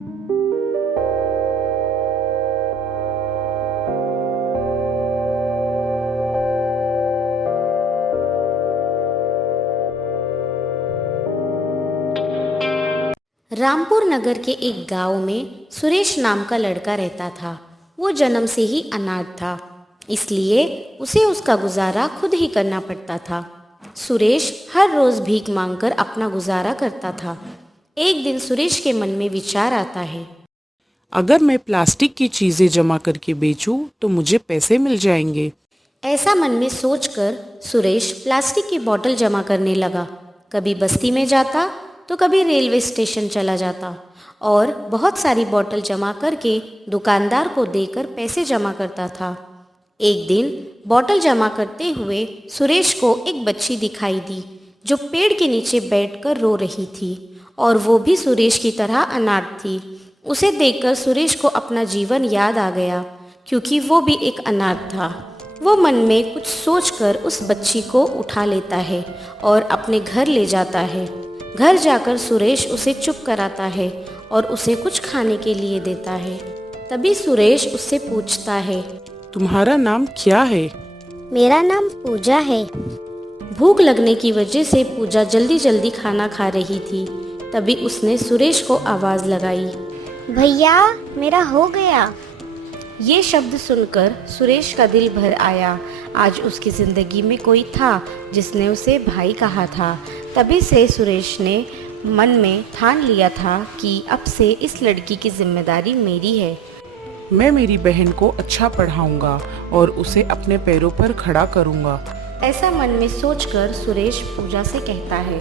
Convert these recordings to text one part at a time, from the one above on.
रामपुर नगर के एक गांव में सुरेश नाम का लड़का रहता था। वो जन्म से ही अनाथ था, इसलिए उसे उसका गुजारा खुद ही करना पड़ता था। सुरेश हर रोज भीख मांगकर अपना गुजारा करता था। एक दिन सुरेश के मन में विचार आता है। अगर मैं प्लास्टिक की चीजें जमा करके बेचूं तो मुझे पैसे मिल जाएंगे। ऐसा मन में सोचकर सुरेश प्लास्टिक की बोतल जमा करने लगा। कभी बस्ती में जाता तो कभी रेलवे स्टेशन चला जाता और बहुत सारी बोतल जमा करके दुकानदार को देकर पैसे जमा करता था। एक दिन बोतल जमा करते हुए सुरेश को एक बच्ची दिखाई दी जो पेड़ के नीचे बैठकर रो रही थी, और वो भी सुरेश की तरह अनाथ थी। उसे देखकर सुरेश को अपना जीवन याद आ गया, क्योंकि वो भी एक अनाथ था। वो मन में कुछ सोचकर उस बच्ची को उठा लेता है और अपने घर ले जाता है। घर जाकर सुरेश उसे चुप कराता है और उसे कुछ खाने के लिए देता है। तभी सुरेश उससे पूछता है, तुम्हारा नाम क्या है? मेरा नाम पूजा है। भूख लगने की वजह से पूजा जल्दी जल्दी खाना खा रही थी। तभी उसने सुरेश को आवाज़ लगाई, भैया मेरा हो गया। ये शब्द सुनकर सुरेश का दिल भर आया। आज उसकी ज़िंदगी में कोई था जिसने उसे भाई कहा था। तभी से सुरेश ने मन में ठान लिया था कि अब से इस लड़की की जिम्मेदारी मेरी है। मैं मेरी बहन को अच्छा पढ़ाऊंगा और उसे अपने पैरों पर खड़ा करूंगा। ऐसा मन में सोचकर सुरेश पूजा से कहता है,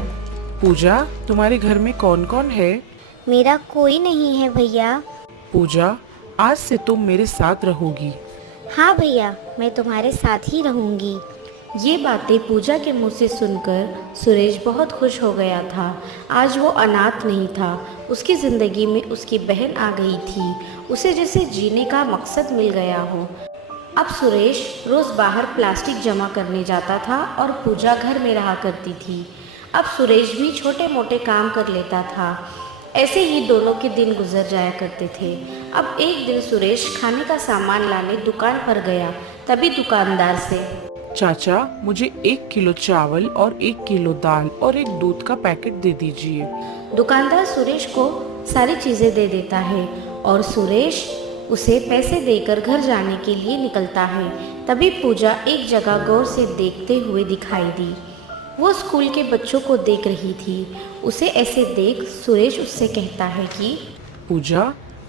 पूजा, तुम्हारे घर में कौन कौन है? मेरा कोई नहीं है भैया। पूजा, आज से तुम मेरे साथ रहोगी। हाँ भैया, मैं तुम्हारे साथ ही रहूँगी। ये बातें पूजा के मुंह से सुनकर सुरेश बहुत खुश हो गया था। आज वो अनाथ नहीं था, उसकी ज़िंदगी में उसकी बहन आ गई थी। उसे जैसे जीने का मकसद मिल गया हो। अब सुरेश रोज़ बाहर प्लास्टिक जमा करने जाता था और पूजा घर में रहा करती थी। अब सुरेश भी छोटे मोटे काम कर लेता था। ऐसे ही दोनों के दिन गुजर जाया करते थे। अब एक दिन सुरेश खाने का सामान लाने दुकान पर गया। तभी दुकानदार से, चाचा, मुझे 1 किलो चावल और 1 किलो दाल और एक दूध का पैकेट दे दीजिए। दुकानदार सुरेश को सारी चीज़ें दे देता है और सुरेश उसे पैसे देकर घर जाने के लिए निकलता है। तभी पूजा एक जगह गौर से देखते हुए दिखाई दी। वो स्कूल के बच्चों को देख रही थी। उसे ऐसे देख सुरेश उससे कहता है कि, पूजा,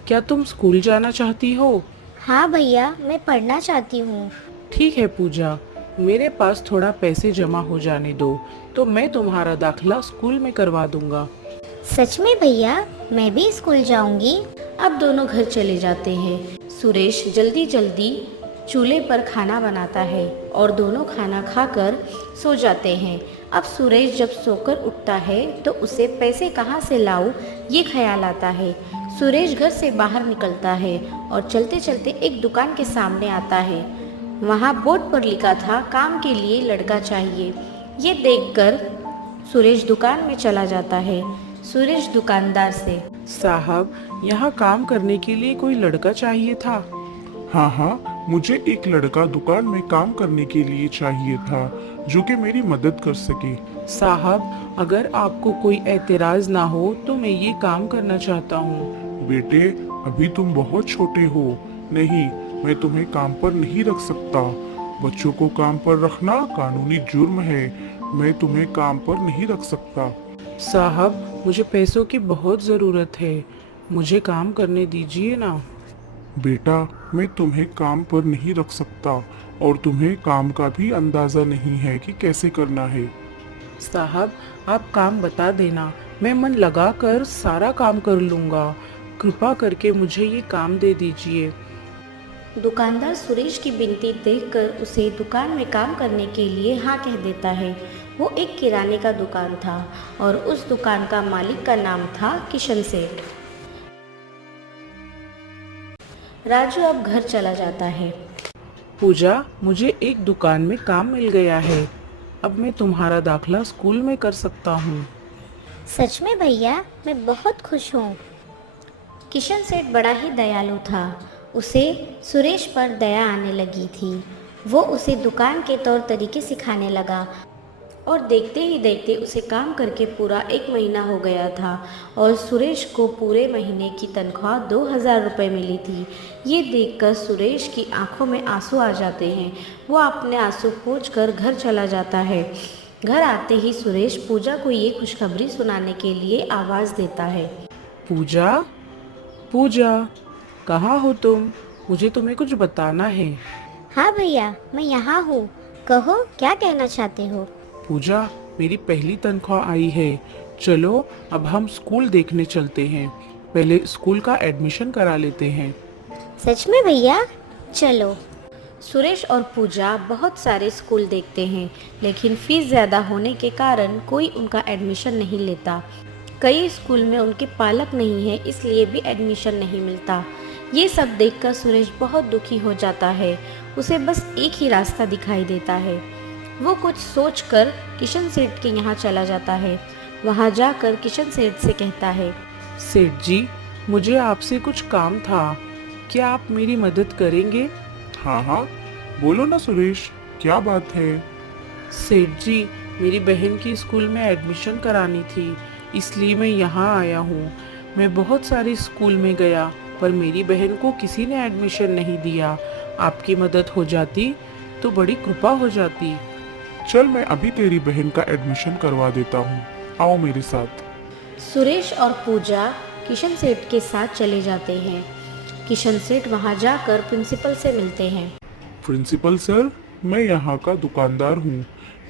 क्या तुम स्कूल जाना चाहती हो? हाँ भैया, मैं पढ़ना चाहती हूँ। ठीक है पूजा, मेरे पास थोड़ा पैसे जमा हो जाने दो तो मैं तुम्हारा दाखिला स्कूल में करवा दूंगा। सच में भैया, मैं भी स्कूल जाऊँगी। अब दोनों घर चले जाते हैं। सुरेश जल्दी जल्दी चूल्हे पर खाना बनाता है और दोनों खाना खाकर सो जाते हैं। अब सुरेश जब सोकर उठता है तो उसे पैसे कहाँ से लाऊं, ये ख्याल आता है। सुरेश घर से बाहर निकलता है और चलते चलते एक दुकान के सामने आता है। वहाँ बोर्ड पर लिखा था, काम के लिए लड़का चाहिए। ये देखकर सुरेश दुकान में चला जाता है। सुरेश दुकानदार से, साहब, यहाँ काम करने के लिए कोई लड़का चाहिए था। हाँ हाँ, मुझे एक लड़का दुकान में काम करने के लिए चाहिए था जो कि मेरी मदद कर सके। साहब, अगर आपको कोई एतराज ना हो तो मैं ये काम करना चाहता हूँ। बेटे, अभी तुम बहुत छोटे हो। नहीं, मैं तुम्हें काम पर नहीं रख सकता। बच्चों को काम पर रखना कानूनी जुर्म है। मैं तुम्हें काम पर नहीं रख सकता। साहब, मुझे पैसों की बहुत ज़रूरत है, मुझे काम करने दीजिए ना। बेटा, मैं तुम्हें काम पर नहीं रख सकता और तुम्हें काम का भी अंदाजा नहीं है कि कैसे करना है। साहब, आप काम बता देना, मैं मन लगाकर सारा काम कर लूँगा। कृपा करके मुझे ये काम दे दीजिए। दुकानदार सुरेश की विनती देखकर उसे दुकान में काम करने के लिए हाँ कह देता है। वो एक किराने का दुकान था और उस दुकान का मालिक का नाम था किशन सेठ। राजू अब घर चला जाता है। पूजा, मुझे एक दुकान में काम मिल गया है। अब मैं तुम्हारा दाखिला स्कूल में कर सकता हूँ। सच में भैया, मैं बहुत खुश हूँ। किशन सेठ बड़ा ही दयालु था। उसे सुरेश पर दया आने लगी थी। वो उसे दुकान के तौर तरीके सिखाने लगा और देखते ही देखते उसे काम करके पूरा 1 महीना हो गया था और सुरेश को पूरे महीने की तनख्वाह 2000 रुपये मिली थी। ये देखकर सुरेश की आंखों में आंसू आ जाते हैं। वो अपने आंसू पोंछकर घर चला जाता है। घर आते ही सुरेश पूजा को ये खुशखबरी सुनाने के लिए आवाज़ देता है। पूजा, पूजा, कहाँ हो तुम? मुझे तुम्हें कुछ बताना है। हाँ भैया, मैं यहाँ हूँ। कहो, क्या कहना चाहते हो? पूजा, मेरी पहली तनख्वाह आई है। चलो अब हम स्कूल देखने चलते हैं। पहले स्कूल का एडमिशन करा लेते हैं। सच में भैया? चलो। सुरेश और पूजा बहुत सारे स्कूल देखते हैं, लेकिन फीस ज़्यादा होने के कारण कोई उनका एडमिशन नहीं लेता। कई स्कूल में उनके पालक नहीं है, इसलिए भी एडमिशन नहीं मिलता। ये सब देखकर सुरेश बहुत दुखी हो जाता है। उसे बस एक ही रास्ता दिखाई देता है। वो कुछ सोचकर किशन सेठ के यहाँ चला जाता है। वहाँ जाकर किशन सेठ से कहता है, सेठ जी, मुझे आपसे कुछ काम था। क्या आप मेरी मदद करेंगे? हाँ हाँ, बोलो ना सुरेश, क्या बात है? सेठ जी, मेरी बहन की स्कूल में एडमिशन करानी थी, इसलिए मैं यहाँ आया हूँ। मैं बहुत सारे स्कूल में गया, पर मेरी बहन को किसी ने एडमिशन नहीं दिया। आपकी मदद हो जाती तो बड़ी कृपा हो जाती। चल, मैं अभी तेरी बहन का एडमिशन करवा देता हूँ। आओ मेरे साथ। सुरेश और पूजा किशन सेठ के साथ चले जाते हैं। किशन सेठ वहाँ जाकर प्रिंसिपल से मिलते हैं। प्रिंसिपल सर, मैं यहाँ का दुकानदार हूँ।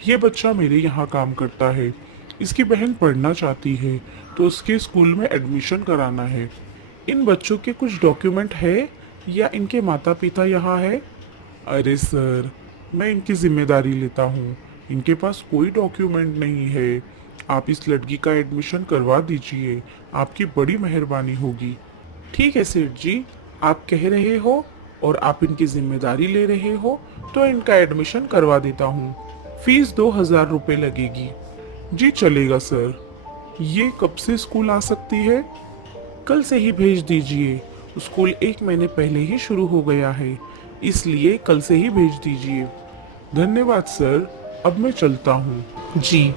ये बच्चा मेरे यहाँ काम करता है। इसकी बहन पढ़ना चाहती है, तो उसके स्कूल में एडमिशन कराना है। इन बच्चों के कुछ डॉक्यूमेंट है या इनके माता पिता यहाँ है? अरे सर, मैं इनकी जिम्मेदारी लेता हूँ। इनके पास कोई डॉक्यूमेंट नहीं है। आप इस लड़की का एडमिशन करवा दीजिए, आपकी बड़ी मेहरबानी होगी। ठीक है सेठ जी, आप कह रहे हो और आप इनकी जिम्मेदारी ले रहे हो, तो इनका एडमिशन करवा देता हूँ। फीस 2000 रुपये लगेगी। जी चलेगा सर। ये कब से स्कूल आ सकती है? कल से ही भेज दीजिए। स्कूल 1 महीने पहले ही शुरू हो गया है, इसलिए कल से ही भेज दीजिए। धन्यवाद सर, अब मैं चलता हूँ। जी।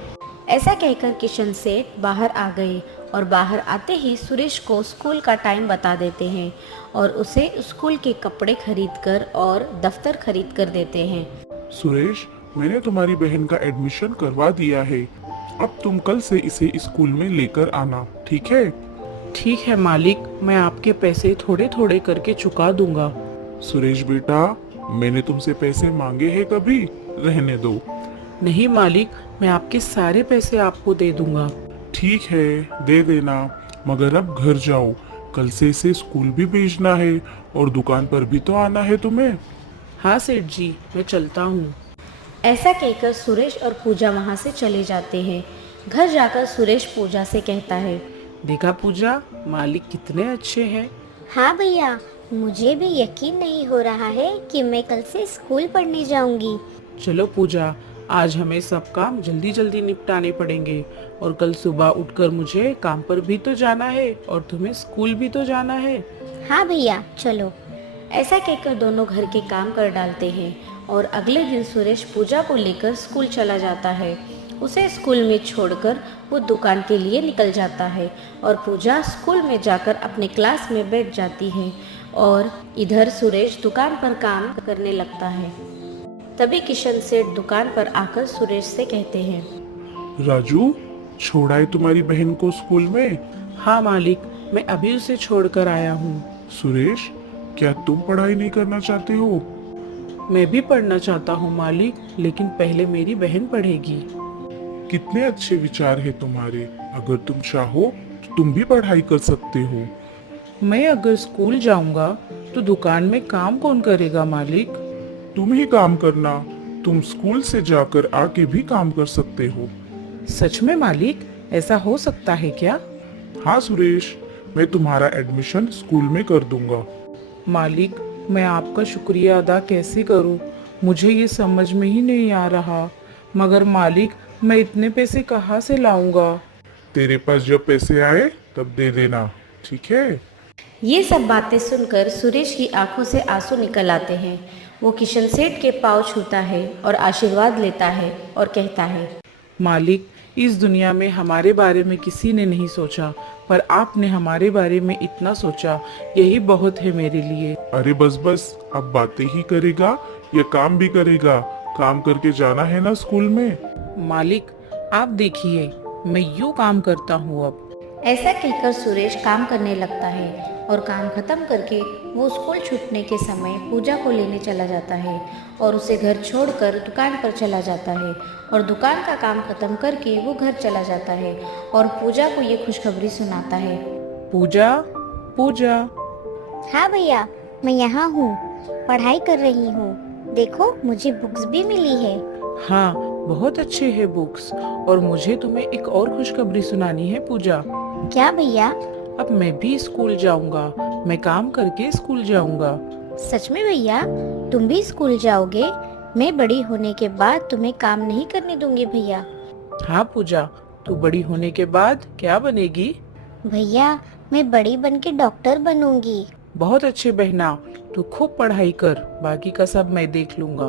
ऐसा कहकर किशन सेठ बाहर आ गए और बाहर आते ही सुरेश को स्कूल का टाइम बता देते हैं और उसे स्कूल के कपड़े खरीदकर और दफ्तर खरीद कर देते हैं। सुरेश, मैंने तुम्हारी बहन का एडमिशन करवा दिया है। अब तुम कल से इसे स्कूल में लेकर आना, ठीक है? ठीक है मालिक, मैं आपके पैसे थोड़े थोड़े करके चुका दूंगा। सुरेश बेटा, मैंने तुमसे पैसे मांगे हैं कभी? रहने दो। नहीं मालिक, मैं आपके सारे पैसे आपको दे दूंगा। ठीक है, दे देना, मगर अब घर जाओ। कल से इसे स्कूल भी भेजना है और दुकान पर भी तो आना है तुम्हें। हाँ सेठ जी, मैं चलता हूँ। ऐसा कहकर सुरेश और पूजा वहाँ से चले जाते हैं। घर जाकर सुरेश पूजा से कहता है, देखा पूजा, मालिक कितने अच्छे हैं। हाँ भैया, मुझे भी यकीन नहीं हो रहा है कि मैं कल से स्कूल पढ़ने जाऊंगी। चलो पूजा, आज हमें सब काम जल्दी जल्दी निपटाने पड़ेंगे और कल सुबह उठकर मुझे काम पर भी तो जाना है और तुम्हें स्कूल भी तो जाना है। हाँ भैया, चलो। ऐसा कहकर दोनों घर के काम कर डालते हैं और अगले दिन सुरेश पूजा को लेकर स्कूल चला जाता है। उसे स्कूल में छोड़कर वो दुकान के लिए निकल जाता है और पूजा स्कूल में जाकर अपने क्लास में बैठ जाती है और इधर सुरेश दुकान पर काम करने लगता है। तभी किशन सेठ दुकान पर आकर सुरेश से कहते हैं, राजू, छोड़ा है तुम्हारी बहन को स्कूल में? हाँ मालिक, मैं अभी उसे छोड़कर आया हूँ। सुरेश, क्या तुम पढ़ाई नहीं करना चाहते हो? मैं भी पढ़ना चाहता हूँ मालिक, लेकिन पहले मेरी बहन पढ़ेगी। कितने अच्छे विचार है तुम्हारे। अगर तुम चाहो तो तुम भी पढ़ाई कर सकते हो। मैं अगर स्कूल जाऊंगा तो दुकान में काम कौन करेगा मालिक? तुम ही काम करना। तुम स्कूल से जाकर आके भी काम कर सकते हो। सच में मालिक, ऐसा हो सकता है क्या? हाँ सुरेश, मैं तुम्हारा एडमिशन स्कूल में कर दूंगा। मालिक, मैं आपका शुक्रिया अदा कैसे करूं? मुझे ये समझ में ही नहीं आ रहा। मगर मालिक, मैं इतने पैसे कहाँ से लाऊंगा? तेरे पास जब पैसे आए तब दे देना, ठीक है? ये सब बातें सुनकर सुरेश की आंखों से आंसू निकल आते हैं। वो किशन सेठ के पाँव छूता है और आशीर्वाद लेता है और कहता है, मालिक, इस दुनिया में हमारे बारे में किसी ने नहीं सोचा, पर आपने हमारे बारे में इतना सोचा, यही बहुत है मेरे लिए। अरे बस बस, अब बातें ही करेगा या काम भी करेगा? काम करके जाना है ना स्कूल में। मालिक, आप देखिए, मैं यूँ काम करता हूँ अब। ऐसा कहकर सुरेश काम करने लगता है और काम खत्म करके वो स्कूल छूटने के समय पूजा को लेने चला जाता है और उसे घर छोड़कर दुकान पर चला जाता है और दुकान का काम खत्म करके वो घर चला जाता है और पूजा को ये खुशखबरी सुनाता है। पूजा, पूजा। हाँ भैया, मैं यहाँ हूँ, पढ़ाई कर रही हूँ। देखो, मुझे बुक्स भी मिली है। हाँ, बहुत अच्छे हैं बुक्स। और मुझे तुम्हें एक और खुशखबरी सुनानी है पूजा। क्या भैया? अब मैं भी स्कूल जाऊंगा, मैं काम करके स्कूल जाऊंगा। सच में भैया, तुम भी स्कूल जाओगे? मैं बड़ी होने के बाद तुम्हें काम नहीं करने दूंगी भैया। हाँ पूजा, तू बड़ी होने के बाद क्या बनेगी? भैया, मैं बड़ी बन के डॉक्टर बनूंगी। बहुत अच्छे बहना, तू खूब पढ़ाई कर, बाकी का सब मैं देख लूंगा।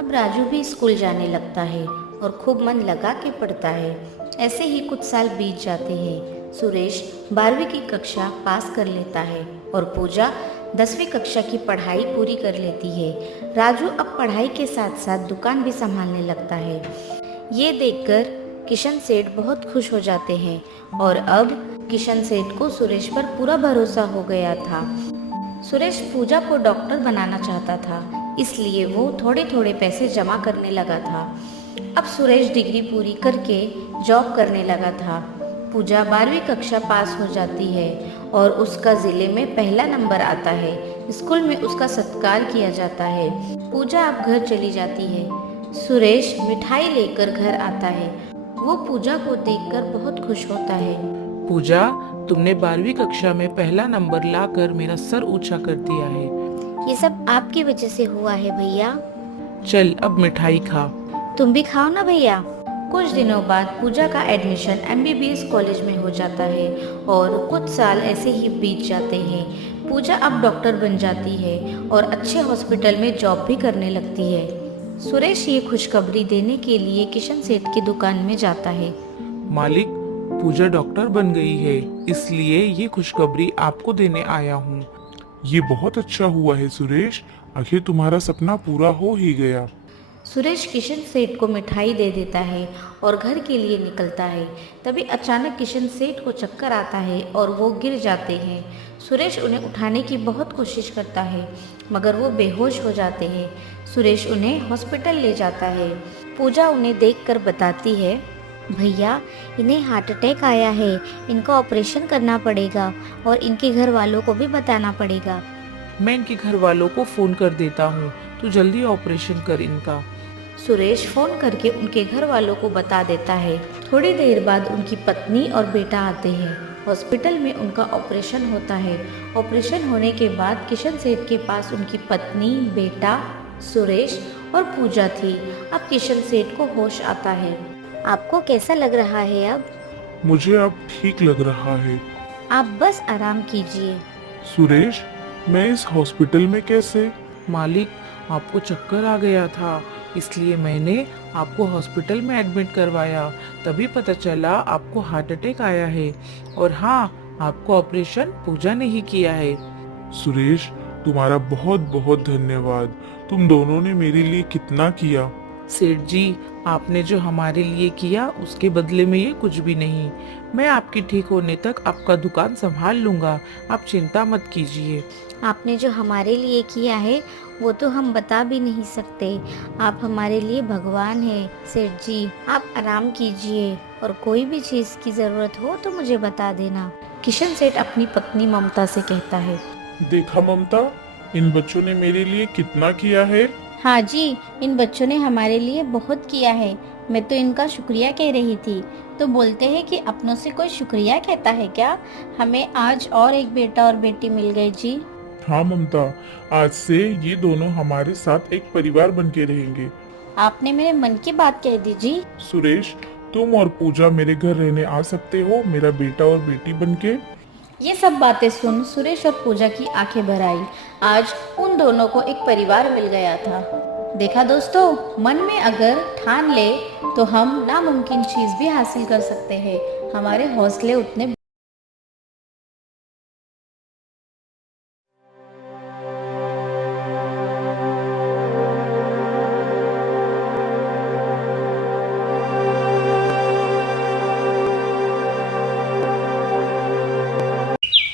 अब राजू भी स्कूल जाने लगता है और खूब मन लगा के पढ़ता है। ऐसे ही कुछ साल बीत जाते हैं। सुरेश 12वीं की कक्षा पास कर लेता है और पूजा 10वीं कक्षा की पढ़ाई पूरी कर लेती है। राजू अब पढ़ाई के साथ साथ दुकान भी संभालने लगता है। ये देखकर किशन सेठ बहुत खुश हो जाते हैं और अब किशन सेठ को सुरेश पर पूरा भरोसा हो गया था। सुरेश पूजा को डॉक्टर बनाना चाहता था, इसलिए वो थोड़े थोड़े पैसे जमा करने लगा था। अब सुरेश डिग्री पूरी करके जॉब करने लगा था। पूजा 12वीं कक्षा पास हो जाती है और उसका ज़िले में पहला नंबर आता है। स्कूल में उसका सत्कार किया जाता है। पूजा अब घर चली जाती है। सुरेश मिठाई लेकर घर आता है। वो पूजा को देखकर बहुत खुश होता है। पूजा, तुमने 12वीं कक्षा में पहला नंबर लाकर मेरा सर ऊंचा कर दिया है। ये सब आपकी वजह से हुआ है भैया। चल अब मिठाई खा। तुम भी खाओ ना भैया। कुछ दिनों बाद पूजा का एडमिशन MBBS कॉलेज में हो जाता है और कुछ साल ऐसे ही बीत जाते हैं। पूजा अब डॉक्टर बन जाती है और अच्छे हॉस्पिटल में जॉब भी करने लगती है। सुरेश ये खुशखबरी देने के लिए किशन सेठ की दुकान में जाता है। मालिक, पूजा डॉक्टर बन गई है, इसलिए ये खुशखबरी आपको देने आया हूँ। ये बहुत अच्छा हुआ है सुरेश, आखिर तुम्हारा सपना पूरा हो ही गया। सुरेश किशन सेठ को मिठाई दे देता है और घर के लिए निकलता है। तभी अचानक किशन सेठ को चक्कर आता है और वो गिर जाते हैं। सुरेश उन्हें उठाने की बहुत कोशिश करता है मगर वो बेहोश हो जाते हैं। सुरेश उन्हें हॉस्पिटल ले जाता है। पूजा उन्हें देखकर बताती है, भैया, इन्हें हार्ट अटैक आया है, इनका ऑपरेशन करना पड़ेगा और इनके घर वालों को भी बताना पड़ेगा। मैं इनके घर वालों को फोन कर देता हूँ, तू जल्दी ऑपरेशन कर इनका। सुरेश फोन करके उनके घर वालों को बता देता है। थोड़ी देर बाद उनकी पत्नी और बेटा आते हैं। हॉस्पिटल में उनका ऑपरेशन होता है। ऑपरेशन होने के बाद किशन सेठ के पास उनकी पत्नी, बेटा, सुरेश और पूजा थी। अब किशन सेठ को होश आता है। आपको कैसा लग रहा है अब? मुझे अब ठीक लग रहा है। आप बस आराम कीजिए। सुरेश, मैं इस हॉस्पिटल में कैसे? मालिक, आपको चक्कर आ गया था, इसलिए मैंने आपको हॉस्पिटल में एडमिट करवाया। तभी पता चला आपको हार्ट अटैक आया है। और हाँ, आपको ऑपरेशन पूजा ने ही किया है। सुरेश, तुम्हारा बहुत बहुत धन्यवाद। तुम दोनों ने मेरे लिए कितना किया। सेठ जी, आपने जो हमारे लिए किया उसके बदले में ये कुछ भी नहीं। मैं आपकी ठीक होने तक आपका दुकान संभाल लूंगा, आप चिंता मत कीजिए। आपने जो हमारे लिए किया है वो तो हम बता भी नहीं सकते। आप हमारे लिए भगवान हैं। सेठ जी, आप आराम कीजिए और कोई भी चीज़ की ज़रूरत हो तो मुझे बता देना। किशन सेठ अपनी पत्नी ममता से कहता है, देखा ममता, इन बच्चों ने मेरे लिए कितना किया है। हाँ जी, इन बच्चों ने हमारे लिए बहुत किया है। मैं तो इनका शुक्रिया कह रही थी। तो बोलते हैं कि अपनों से कोई शुक्रिया कहता है क्या? हमें आज और एक बेटा और बेटी मिल गए जी। हाँ ममता, आज से ये दोनों हमारे साथ एक परिवार बन के रहेंगे। आपने मेरे मन की बात कह दी जी। सुरेश, तुम और पूजा मेरे घर रहने आ सकते हो, मेरा बेटा और बेटी बनके। ये सब बातें सुन सुरेश और पूजा की आंखें भर आई। आज उन दोनों को एक परिवार मिल गया था। देखा दोस्तों, मन में अगर ठान ले तो हम नामुमकिन चीज भी हासिल कर सकते हैं। हमारे हौसले उतने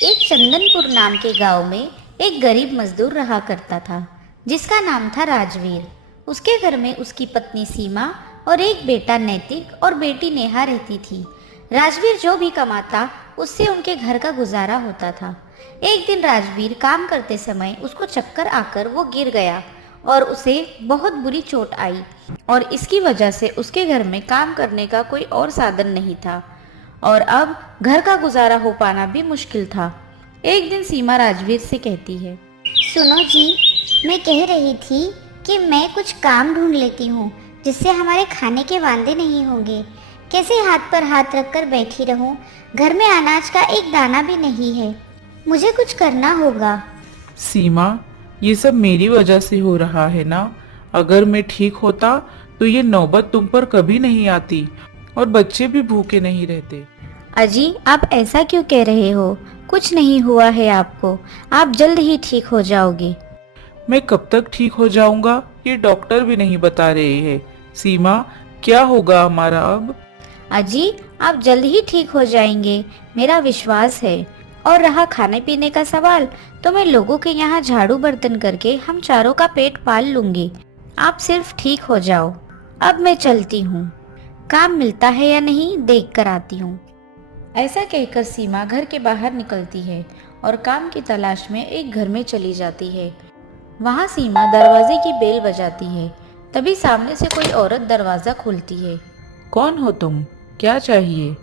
एक चंदनपुर नाम के गांव में एक गरीब मजदूर रहा करता था, जिसका नाम था राजवीर। उसके घर में उसकी पत्नी सीमा और एक बेटा नैतिक और बेटी नेहा रहती थी। राजवीर जो भी कमाता उससे उनके घर का गुजारा होता था। एक दिन राजवीर काम करते समय उसको चक्कर आकर वो गिर गया और उसे बहुत बुरी चोट आई, और इसकी वजह से उसके घर में काम करने का कोई और साधन नहीं था और अब घर का गुजारा हो पाना भी मुश्किल था। एक दिन सीमा राजवीर से कहती है, सुनो जी, मैं कह रही थी कि मैं कुछ काम ढूंढ लेती हूँ जिससे हमारे खाने के वांदे नहीं होंगे। कैसे हाथ पर हाथ रखकर बैठी रहूँ? घर में अनाज का एक दाना भी नहीं है। मुझे कुछ करना होगा। सीमा, ये सब मेरी वजह से हो रहा है ना। अगर मैं ठीक होता तो ये नौबत तुम पर कभी नहीं आती और बच्चे भी भूखे नहीं रहते। अजी, आप ऐसा क्यों कह रहे हो? कुछ नहीं हुआ है आपको, आप जल्द ही ठीक हो जाओगे। मैं कब तक ठीक हो जाऊंगा ये डॉक्टर भी नहीं बता रहे हैं। सीमा, क्या होगा हमारा अब? अजी, आप जल्द ही ठीक हो जाएंगे, मेरा विश्वास है। और रहा खाने पीने का सवाल, तो मैं लोगों के यहाँ झाड़ू बर्तन करके हम चारों का पेट पाल लूंगी। आप सिर्फ ठीक हो जाओ। अब मैं चलती हूँ, काम मिलता है या नहीं देख कर आती हूँ। ऐसा कहकर सीमा घर के बाहर निकलती है और काम की तलाश में एक घर में चली जाती है। वहाँ सीमा दरवाजे की बेल बजाती है। तभी सामने से कोई औरत दरवाज़ा खोलती है। कौन हो तुम? क्या चाहिए?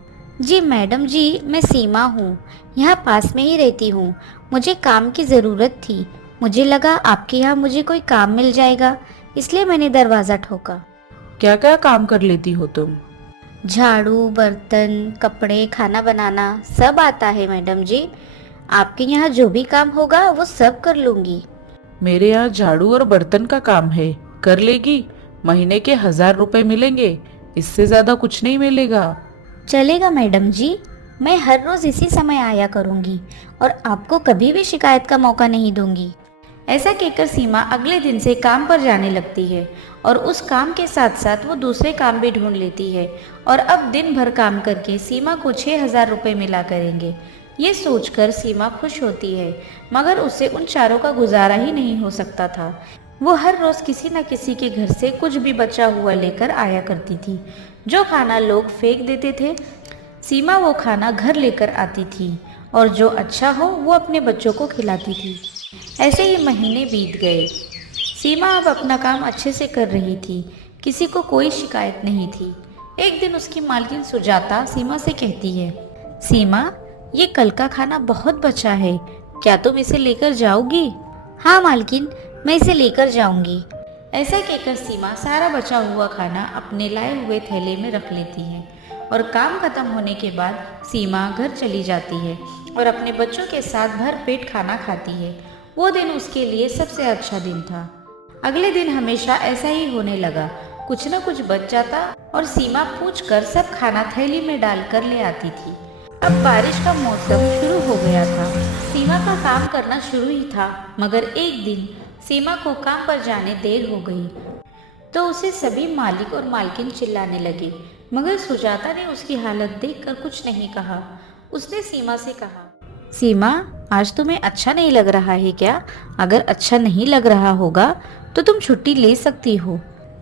जी मैडम जी, मैं सीमा हूँ, यहाँ पास में ही रहती हूँ। मुझे काम की ज़रूरत थी। मुझे लगा आपके यहाँ मुझे कोई काम मिल जाएगा, इसलिए मैंने दरवाज़ा ठोका। क्या क्या काम कर लेती हो तुम? झाड़ू, बर्तन, कपड़े, खाना बनाना सब आता है मैडम जी। आपके यहाँ जो भी काम होगा वो सब कर लूँगी। मेरे यहाँ झाड़ू और बर्तन का काम है, कर लेगी? महीने के 1000 रुपए मिलेंगे, इससे ज्यादा कुछ नहीं मिलेगा। चलेगा मैडम जी, मैं हर रोज़ इसी समय आया करूँगी और आपको कभी भी शिकायत का मौका नहीं दूंगी। ऐसा कहकर सीमा अगले दिन से काम पर जाने लगती है और उस काम के साथ साथ वो दूसरे काम भी ढूंढ लेती है और अब दिन भर काम करके सीमा को 6000 रुपये मिला करेंगे। ये सोचकर सीमा खुश होती है, मगर उससे उन चारों का गुजारा ही नहीं हो सकता था। वो हर रोज़ किसी न किसी के घर से कुछ भी बचा हुआ लेकर आया करती थी। जो खाना लोग फेंक देते थे, सीमा वो खाना घर लेकर आती थी और जो अच्छा हो वो अपने बच्चों को खिलाती थी। ऐसे ही महीने बीत गए। सीमा अब अपना काम अच्छे से कर रही थी, किसी को कोई शिकायत नहीं थी। एक दिन उसकी मालकिन सुजाता सीमा से कहती है, सीमा, ये कल का खाना बहुत बचा है, क्या तुम इसे लेकर जाओगी? हाँ मालकिन, मैं इसे लेकर जाऊंगी। ऐसा कहकर सीमा सारा बचा हुआ खाना अपने लाए हुए थैले में रख लेती है और काम खत्म होने के बाद सीमा घर चली जाती है और अपने बच्चों के साथ भर पेट खाना खाती है। वो दिन उसके लिए सबसे अच्छा दिन था। अगले दिन हमेशा ऐसा ही होने लगा, कुछ न कुछ बच जाता और सीमा पूछकर सब खाना थैली में डालकर ले आती थी। अब बारिश का मौसम शुरू हो गया था। सीमा का काम करना शुरू ही था, मगर एक दिन सीमा को काम पर जाने देर हो गई तो उसे सभी मालिक और मालकिन चिल्लाने लगे, मगर सुजाता ने उसकी हालत देखकर कुछ नहीं कहा। उसने सीमा से कहा, सीमा, आज तुम्हें अच्छा नहीं लग रहा है क्या? अगर अच्छा नहीं लग रहा होगा तो तुम छुट्टी ले सकती हो।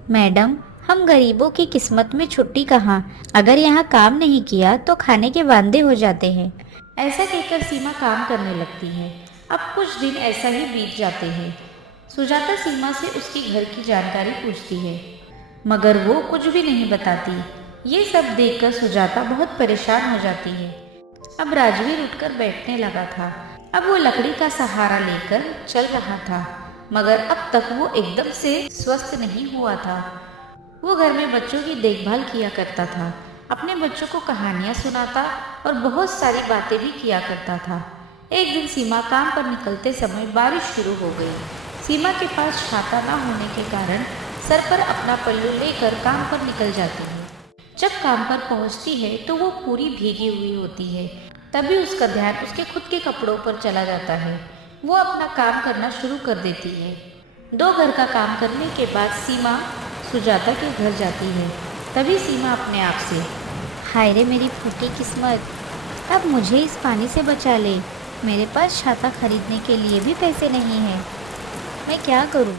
मैडम, हम गरीबों की किस्मत में छुट्टी कहाँ, अगर यहाँ काम नहीं किया तो खाने के वांदे हो जाते हैं। ऐसा कहकर सीमा काम करने लगती है। अब कुछ दिन ऐसा ही बीत जाते हैं। सुजाता सीमा से उसकी घर की जानकारी पूछती है, मगर वो कुछ भी नहीं बताती। ये सब देखकर सुजाता बहुत परेशान हो जाती है। अब राजवीर उठकर बैठने लगा था। अब वो लकड़ी का सहारा लेकर चल रहा था, मगर अब तक वो एकदम से स्वस्थ नहीं हुआ था। वो घर में बच्चों की देखभाल किया करता था। अपने बच्चों को कहानियाँ सुनाता और बहुत सारी बातें भी किया करता था। एक दिन सीमा काम पर निकलते समय बारिश शुरू हो गई। सीमा के पास छाता न होने के कारण सर पर अपना पल्लू लेकर काम पर निकल जाती है। जब काम पर पहुंचती है तो वो पूरी भीगी हुई होती है। तभी उसका ध्यान उसके खुद के कपड़ों पर चला जाता है। वो अपना काम करना शुरू कर देती है। 2 घर का काम करने के बाद सीमा सुजाता के घर जाती है। तभी सीमा अपने आप से, हाय रे मेरी फूटी किस्मत, अब मुझे इस पानी से बचा ले। मेरे पास छाता खरीदने के लिए भी पैसे नहीं हैं। मैं क्या करूं?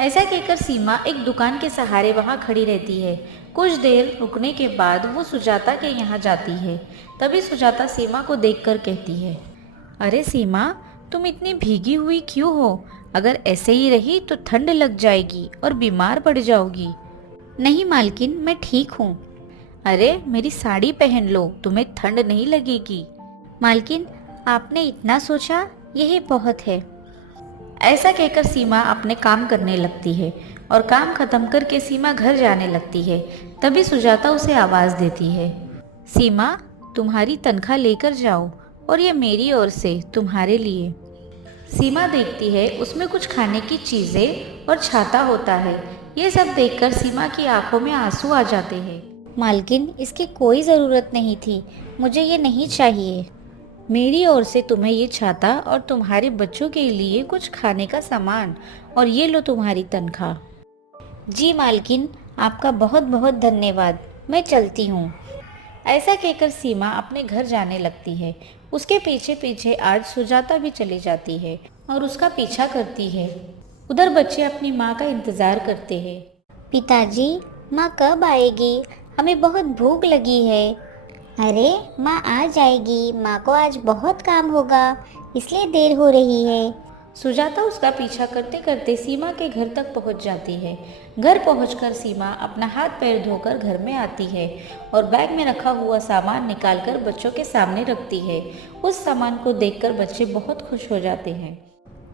ऐसा कहकर सीमा एक दुकान के सहारे वहां खड़ी रहती है। कुछ देर रुकने के बाद वो सुजाता के यहाँ जाती है। तभी सुजाता सीमा को देखकर कहती है, अरे सीमा, तुम इतनी भीगी हुई क्यों हो? अगर ऐसे ही रही तो ठंड लग जाएगी और बीमार पड़ जाओगी। नहीं मालकिन, मैं ठीक हूँ। अरे मेरी साड़ी पहन लो, तुम्हें ठंड नहीं लगेगी। मालकिन, आपने इतना सोचा, यही बहुत है। ऐसा कहकर सीमा अपने काम करने लगती है और काम खत्म करके सीमा घर जाने लगती है। तभी सुजाता उसे आवाज़ देती है, सीमा, तुम्हारी तनख्वाह लेकर जाओ और ये मेरी ओर से तुम्हारे लिए। सीमा देखती है उसमें कुछ खाने की चीज़ें और छाता होता है। ये सब देखकर सीमा की आंखों में आंसू आ जाते हैं। मालकिन, इसकी कोई ज़रूरत नहीं थी, मुझे ये नहीं चाहिए। मेरी ओर से तुम्हें ये छाता और तुम्हारे बच्चों के लिए कुछ खाने का सामान, और ये लो तुम्हारी तनख्वाह। जी मालकिन, आपका बहुत बहुत धन्यवाद। मैं चलती हूँ। ऐसा कहकर सीमा अपने घर जाने लगती है। उसके पीछे पीछे आज सुजाता भी चली जाती है और उसका पीछा करती है। उधर बच्चे अपनी माँ का इंतज़ार करते हैं। पिताजी, माँ कब आएगी? हमें बहुत भूख लगी है। अरे माँ आ जाएगी, माँ को आज बहुत काम होगा, इसलिए देर हो रही है। सुजाता उसका पीछा करते करते सीमा के घर तक पहुंच जाती है। घर पहुंचकर सीमा अपना हाथ पैर धोकर घर में आती है और बैग में रखा हुआ सामान निकालकर बच्चों के सामने रखती है। उस सामान को देखकर बच्चे बहुत खुश हो जाते हैं।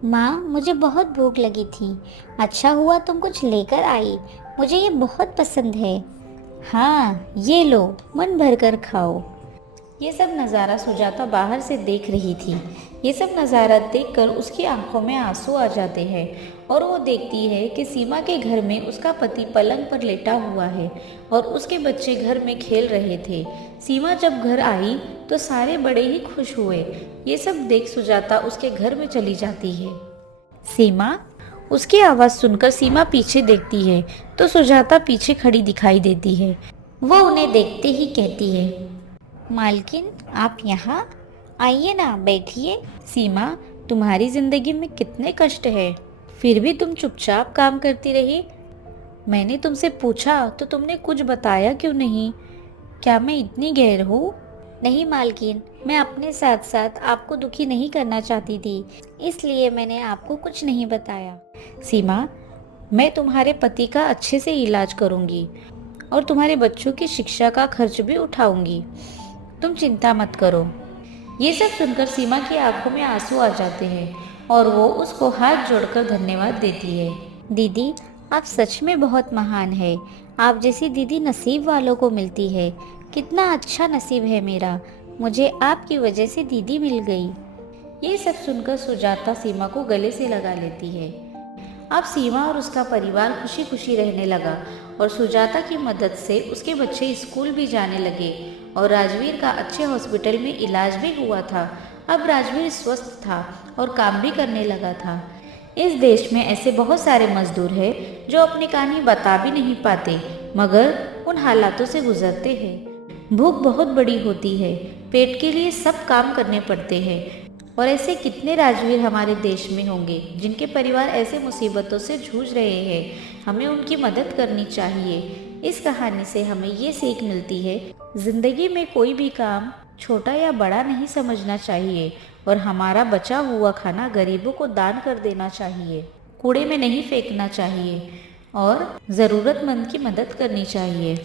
माँ, मुझे बहुत भूख लगी थी। अच्छा हुआ तुम कुछ लेकर आई, मुझे ये बहुत पसंद है। हाँ, ये लो, मन भर कर खाओ। ये सब नज़ारा सुजाता बाहर से देख रही थी। ये सब नज़ारा देखकर उसकी आंखों में आंसू आ जाते हैं और वो देखती है कि सीमा के घर में उसका पति पलंग पर लेटा हुआ है और उसके बच्चे घर में खेल रहे थे। सीमा जब घर आई तो सारे बड़े ही खुश हुए। ये सब देख सुजाता उसके घर में चली जाती है। सीमा, उसकी आवाज़ सुनकर सीमा पीछे देखती है तो सुजाता पीछे खड़ी दिखाई देती है। वो उन्हें देखते ही कहती है, मालकिन, आप यहाँ आइए ना, बैठिए। सीमा, तुम्हारी जिंदगी में कितने कष्ट है, फिर भी तुम चुपचाप काम करती रही। मैंने तुमसे पूछा तो तुमने कुछ बताया क्यों नहीं? क्या मैं इतनी गैर हूँ? नहीं मालकिन, मैं अपने साथ साथ आपको दुखी नहीं करना चाहती थी, इसलिए मैंने आपको कुछ नहीं बताया। सीमा, मैं तुम्हारे पति का अच्छे से इलाज करूँगी और तुम्हारे बच्चों की शिक्षा का खर्च भी उठाऊंगी। तुम चिंता मत करो। ये सब सुनकर सीमा की आंखों में आंसू आ जाते हैं और वो उसको हाथ जोड़कर धन्यवाद देती है। दीदी, आप सच में बहुत महान है। आप जैसी दीदी नसीब वालों को मिलती है। कितना अच्छा नसीब है मेरा, मुझे आपकी वजह से दीदी मिल गई। ये सब सुनकर सुजाता सीमा को गले से लगा लेती है। अब सीमा और उसका परिवार खुशी खुशी रहने लगा और सुजाता की मदद से उसके बच्चे स्कूल भी जाने लगे और राजवीर का अच्छे हॉस्पिटल में इलाज भी हुआ था। अब राजवीर स्वस्थ था और काम भी करने लगा था। इस देश में ऐसे बहुत सारे मजदूर हैं जो अपनी कहानी बता भी नहीं पाते मगर उन हालातों से गुजरते हैं। भूख बहुत बड़ी होती है, पेट के लिए सब काम करने पड़ते हैं और ऐसे कितने राजवीर हमारे देश में होंगे जिनके परिवार ऐसे मुसीबतों से जूझ रहे हैं। हमें उनकी मदद करनी चाहिए। इस कहानी से हमें ये सीख मिलती है, जिंदगी में कोई भी काम छोटा या बड़ा नहीं समझना चाहिए और हमारा बचा हुआ खाना गरीबों को दान कर देना चाहिए, कूड़े में नहीं फेंकना चाहिए और ज़रूरतमंद की मदद करनी चाहिए।